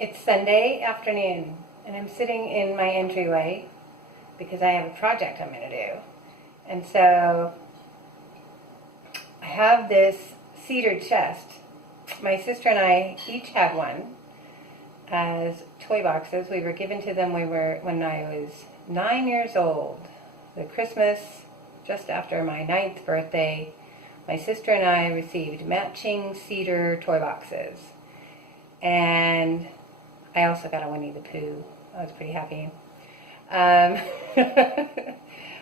It's Sunday afternoon, and I'm sitting in my entryway because I have a project I'm going to do. And so I have this cedar chest. My sister and I each had one as toy boxes. We were given to them when I was 9 years old. The Christmas just after my 9th birthday, my sister and I received matching cedar toy boxes. And I also got a Winnie the Pooh. I was pretty happy.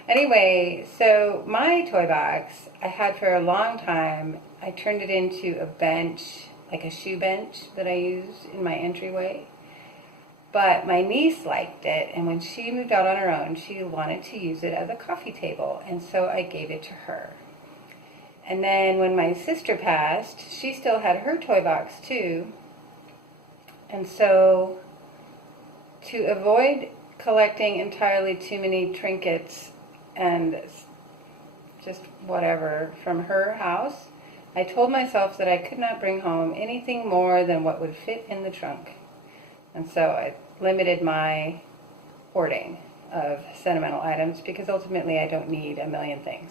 Anyway, so my toy box I had for a long time. I turned it into a bench, like a shoe bench that I used in my entryway. But my niece liked it, and when she moved out on her own, she wanted to use it as a coffee table, and so I gave it to her. And then when my sister passed, she still had her toy box too. And so, to avoid collecting entirely too many trinkets and just whatever from her house, I told myself that I could not bring home anything more than what would fit in the trunk. And so I limited my hoarding of sentimental items because ultimately I don't need a million things.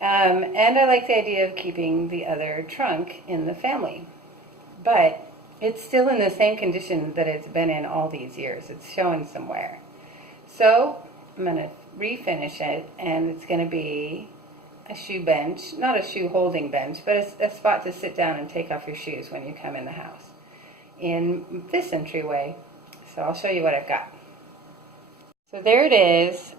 And I like the idea of keeping the other trunk in the family. But it's still in the same condition that it's been in all these years. It's showing some wear. So I'm going to refinish it, and it's going to be a shoe bench, not a shoe holding bench, but a spot to sit down and take off your shoes when you come in the house in this entryway. So I'll show you what I've got. So there it is.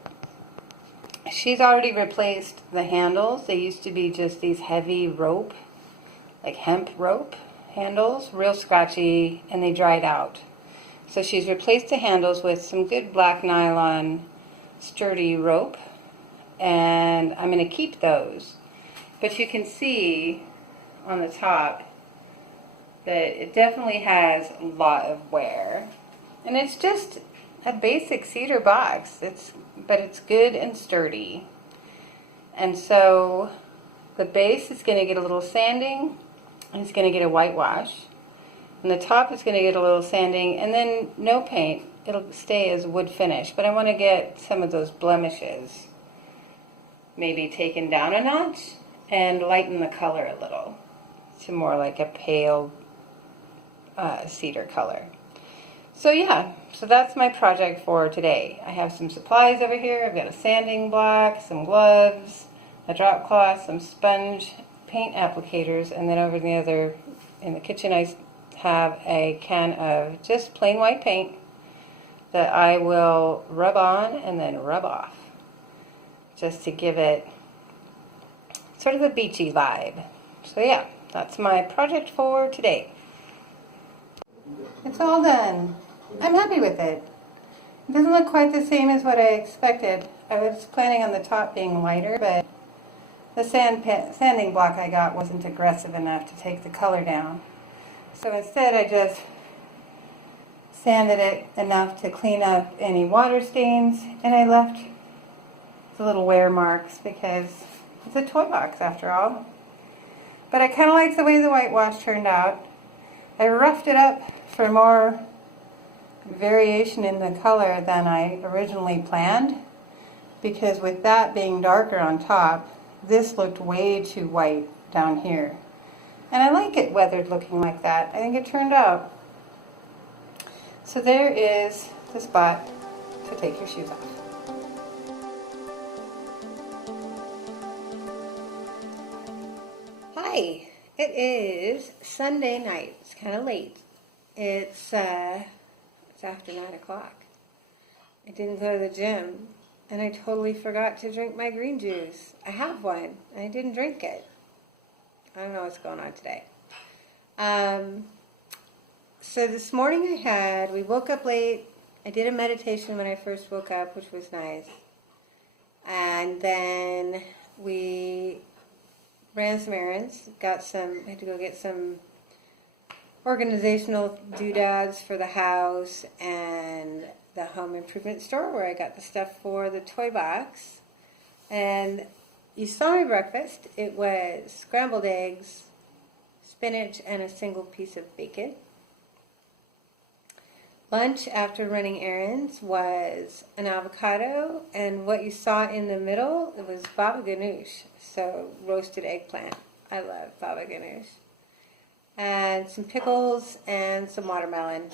She's already replaced the handles. They used to be just these heavy rope, like hemp rope handles, real scratchy, and they dried out. So she's replaced the handles with some good black nylon sturdy rope, and I'm going to keep those. But you can see on the top that it definitely has a lot of wear, and it's just a basic cedar box. But it's good and sturdy. And so the base is going to get a little sanding, and it's going to get a whitewash. And the top is going to get a little sanding, and then no paint. It'll stay as wood finish. But I want to get some of those blemishes maybe taken down a notch and lighten the color a little to more like a pale cedar color. So yeah, so that's my project for today. I have some supplies over here. I've got a sanding block, some gloves, a drop cloth, some sponge paint applicators, and then over in the kitchen I have a can of just plain white paint that I will rub on and then rub off, just to give it sort of a beachy vibe. So yeah, that's my project for today. It's all done. I'm happy with it. It doesn't look quite the same as what I expected. I was planning on the top being lighter, but the sanding block I got wasn't aggressive enough to take the color down. So instead I just sanded it enough to clean up any water stains, and I left the little wear marks because it's a toy box after all. But I kind of like the way the whitewash turned out. I roughed it up for more variation in the color than I originally planned, because with that being darker on top, this looked way too white down here. And I like it weathered looking like that. I think it turned out. So there is the spot to take your shoes off. Hi, it is Sunday night. It's kind of late. It's after 9 o'clock. I didn't go to the gym, and I totally forgot to drink my green juice. I have one, and I didn't drink it. I don't know what's going on today. So this morning we woke up late. I did a meditation when I first woke up, which was nice. And then we ran some errands, had to go get some organizational doodads for the house and the home improvement store where I got the stuff for the toy box. And you saw my breakfast. It was scrambled eggs, spinach, and a single piece of bacon. Lunch after running errands was an avocado, and what you saw in the middle, it was baba ganoush, so roasted eggplant. I love baba ganoush. And some pickles and some watermelon.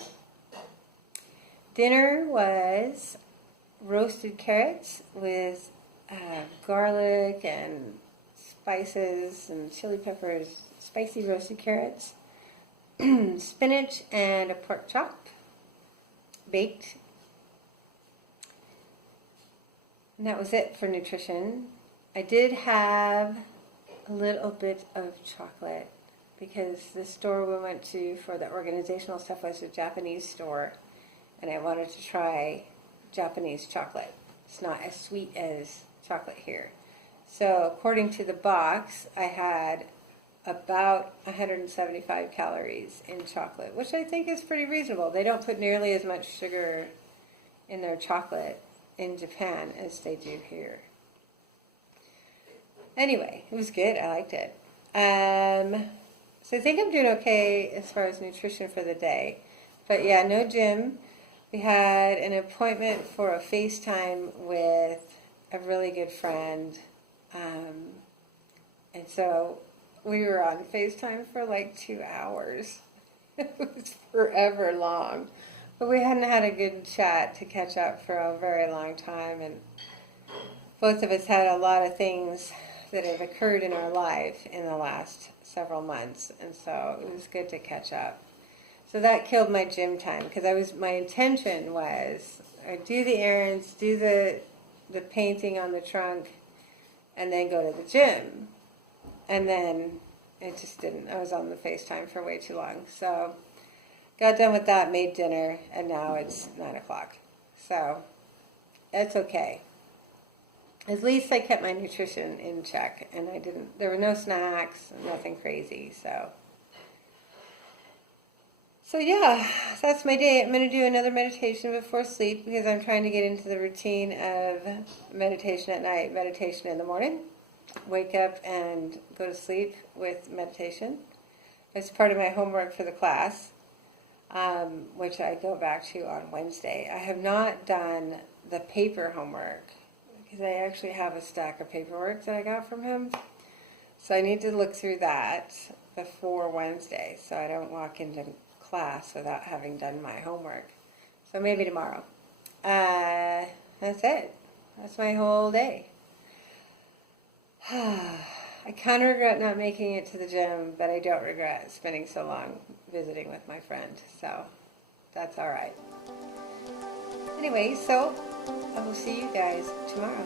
Dinner was roasted carrots with garlic and spices and chili peppers, spicy roasted carrots, spinach, and a pork chop. Baked. And that was it for nutrition. I did have a little bit of chocolate because the store we went to for the organizational stuff was a Japanese store, and I wanted to try Japanese chocolate. It's not as sweet as chocolate here. So according to the box, I had about 175 calories in chocolate, which I think is pretty reasonable. They don't put nearly as much sugar in their chocolate in Japan as they do here. Anyway, it was good. I liked it. So I think I'm doing okay as far as nutrition for the day. But yeah, no gym. We had an appointment for a FaceTime with a really good friend. And so we were on FaceTime for like 2 hours. It was forever long. But we hadn't had a good chat to catch up for a very long time. And both of us had a lot of things that have occurred in our life in the last several months. And so it was good to catch up. So that killed my gym time because my intention was I'd do the errands, do the painting on the trunk, and then go to the gym. And then it just didn't. I was on the FaceTime for way too long. So got done with that, made dinner, and now it's 9 o'clock. So it's okay. At least I kept my nutrition in check, and there were no snacks, nothing crazy. So yeah, that's my day. I'm going to do another meditation before sleep because I'm trying to get into the routine of meditation at night, meditation in the morning. Wake up and go to sleep with meditation. It's part of my homework for the class, which I go back to on Wednesday. I have not done the paper homework because I actually have a stack of paperwork that I got from him. So I need to look through that before Wednesday so I don't walk into class without having done my homework. So maybe tomorrow. That's it. That's my whole day. I kind of regret not making it to the gym, but I don't regret spending so long visiting with my friend. So that's all right. Anyway, so I will see you guys tomorrow.